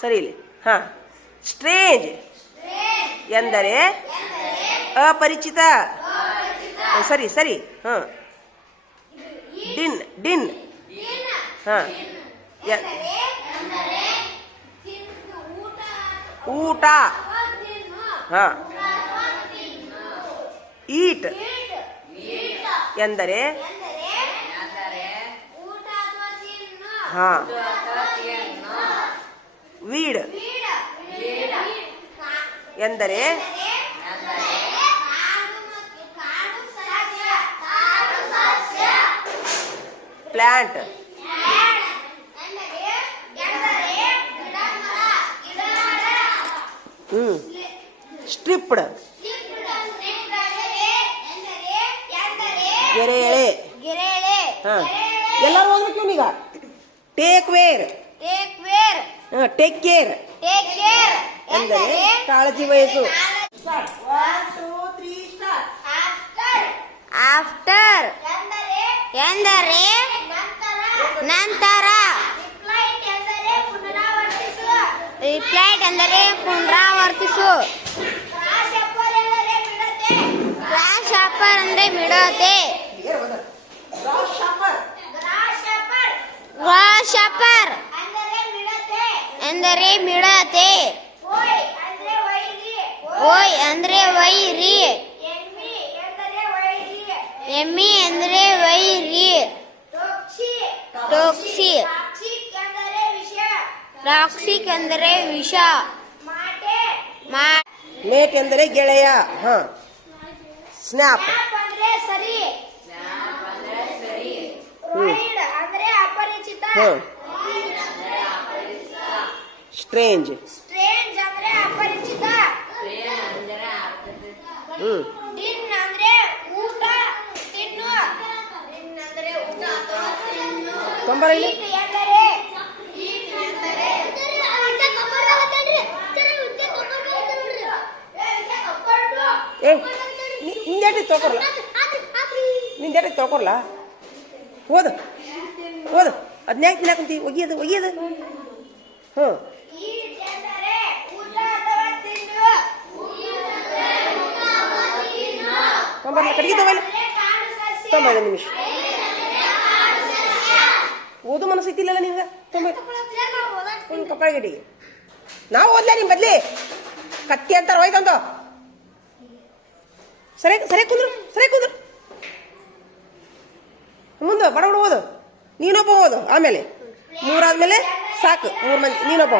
ಸರಿ ಇಲ್ಲಿ ಹಾ. ಸ್ಟ್ರೇಂಜ್ ಎಂದರೆ ಅಪರಿಚಿತ. ಸರಿ ಸರಿ. ಹಾಂ. ಡಿನ್ ಡಿನ್. ಹಾಂ. ಊಟ. ಹಾಂ. ಈಟ್ ಎಂದರೆ ಹಾಂ. ವೀಡ್. ಎಂದರೆ? ಪ್ಲ್ಯಾಂಟ್ ಹ್ಞೂ ಸ್ಟ್ರಿಪ್ಡ್. ಗೆರೆ ಎಳೆ ಹಾಂ. ಎಲ್ಲರೂ ಓದ್ಬೇಕು ಇವನೀಗ take where take where take care take care ಎಂದರೆ ಕಾಳಜಿ ವಹಿಸು ಆಫ್ಟರ್ ಎಂದರೆ ನಂತರ. ರಿಪ್ಲೈಟ್ ಎಂದರೆ ಪುನರಾವರ್ತಿಸು. ಕ್ಲಾಸ್ ಆಫರ್ ಅಂದ್ರೆ ಮಿಡತೆ ಗ್ರಾಸ್ ಶಾಪರ್ ಎಂದರೆ ಮಿಡತೆ ಓಯ್ ಅಂದ್ರೆ ವೈರಿ. ಎಮ್ಮಿ ಅಂದ್ರೆ ವೈರಿ. ಟೋಕ್ಸಿ ಟಾಕ್ಸಿಕ್ ಅಂದರೆ ವಿಷ. ಮೇಕ್ ಎಂದರೆ ಗೆಳೆಯ. ಹ. ಸ್ನ್ಯಾಪ್. ಅಂದ್ರೆ ಸರಿ. ರೈಡ್ ಅಂದ್ರೆ ಅಪರಿಚಿತ. ಸ್ಟ್ರೇಂಜ್ ಸ್ಟ್ರೇಂಜ್ ಅಂದ್ರೆ ಅಪರಿಚಿತ. ಹ್ಞೂ ಡಿನ್ ಅಂದ್ರೆ ಊಟ ತಿನ್ನು ಡಿನ್ ಅಂದ್ರೆ ಊಟ ಅಥವಾ ತಿನ್ನು. ತೊಂಬರ ಇಲ್ಲಿ. ಎಂದರೆ? ಏ ನಿಂದೇಟಿ ತೊಗೊರ್ಲ ನಿಂದೇಟಿ ತೊಗೊರ್ಲ ಓದು ಓದು ಅದ್ನ್ಯಾಕೆ ತಿನ್ನಾಕಂತಿ? ಒಗಿಯೋದು ಒಗಿಯೋದು. ಹ್ಞೂ ಈಟ್ ಎಂದರೆ ಊಟ ಅಥವಾ ತಿನ್ನು ತೊಂಬರ್ಲ ಕಡೆಗೆ ತಗೊಳ್ಳಿ ತೊಂಬೈದು ನಿಮಿಷ. ಓದು ಮನಸ್ಸು ಐತಿಲ್ಲಲ್ಲ ನಿಂಗೆ? ತೊಂಬೈ ಹ್ಞೂ ಕಟ್ಟಿಗೆ ನಾವು ಓದ್ಲೇ ನಿಮ್ಮ ಬದ್ಲಿ? ಕತ್ತಿ ಅಂತಾರೆ ಹೋಯ್ತಂದು ಸರಿ ಸರಿ ಕುಂದ್ರು ಸರಿ ಕುಂದ್ರು. ಮುಂದೆ ಬಡ ಬಡ ಓದು. ನೀನೊಬ್ಬ ಓದು. ಆಮೇಲೆ. ಮೂರಾದ್ಮೇಲೆ ಸಾಕು. ಮೂರು ಮಂದಿ. ನೀನೊಬ್ಬ